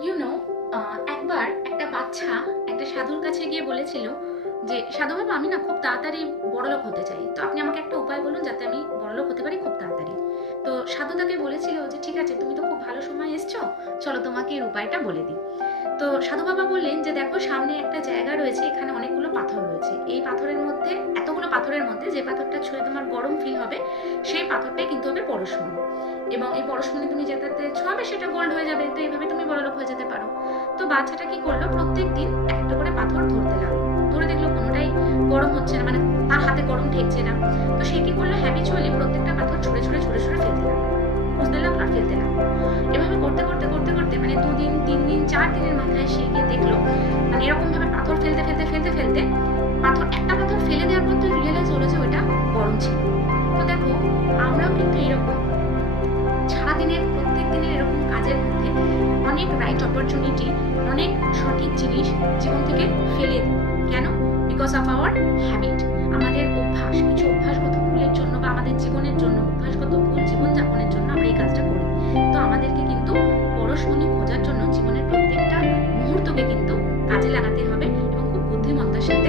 You know, একবার একটা বাচ্চা একটা সাধুর কাছে গিয়ে বলেছিল যে সাধু বাবা, আমি না খুব তাড়াতাড়ি বড়লোক হতে চাই, তো আপনি আমাকে একটা উপায় বলুন যাতে আমি বড়লোক হতে পারি খুব তাড়াতাড়ি। তো সাধু তাকে বলেছিল যে ঠিক আছে, তুমি তো খুব ভালো সময় এসছো, চলো তোমাকে এর উপায়টা বলে দিই। তো সাধু বাবা বললেন যে দেখো, সামনে একটা জায়গা রয়েছে, এখানে অনেকগুলো পাথর রয়েছে, এই পাথরের মধ্যে, এতগুলো পাথরের মধ্যে যে পাথরটা ছুঁয়ে তোমার গরম ফিল হবে সেই পাথরটাই কিন্তু হবে পরশমণি, এবং এই পরশমণি তুমি যেটাতে ছোঁয়াবে সেটা গোল্ড হয়ে যাবে, তো এইভাবে তুমি বড়লোক হয়ে যেতে পারো। তো বাচ্চাটা কি করলো, প্রত্যেক দিন একটা করে পাথর ধরতে লাগলো, ধরে দেখলো কোনোটাই গরম হচ্ছে না, মানে তার হাতে গরম ঠেকছে না। তো সে কি করলো, হ্যাবিচুয়ালি প্রত্যেকটা পাথর ছুঁড়ে ছুঁড়ে ছুঁড়ে ছুঁড়ে ফেলতে লাগলো, বুঝতে লাগলো আর ফেলতে লাগলো। এভাবে করতে করতে করতে করতে মানে 2 দিন 3 দিন 4 দিনের মাথায় সে গিয়ে দেখলো, মানে এরকম ভাবে পাথর ফেলতে ফেলতে ফেলতে ফেলতে পাথর, একটা পাথর ফেলে দেওয়ার পর তো রিয়েলাইজ হলো যে ওটা গরম ছিল। তো দেখো, আমরাও কিন্তু এরকম সারাদিনের প্রত্যেক দিনের এরকম কাজের মধ্যে অনেক রাইট অপরচুনিটি, অনেক সঠিক জিনিস জীবন থেকে ফেলে দিই। কেন? Because of our habit. আমাদের অভ্যাস, কিছু অভ্যাসগত ভুলের জন্য বা আমাদের জীবনের জন্য, অভ্যাসগত ভুল জীবনযাপনের জন্য আমরা এই কাজটা করি। তো আমাদেরকে কিন্তু পরশমণি খোঁজার জন্য জীবনের প্রত্যেকটা মুহূর্তকে কিন্তু কাজে লাগাতে হবে এবং খুব বুদ্ধিমত্তার সাথে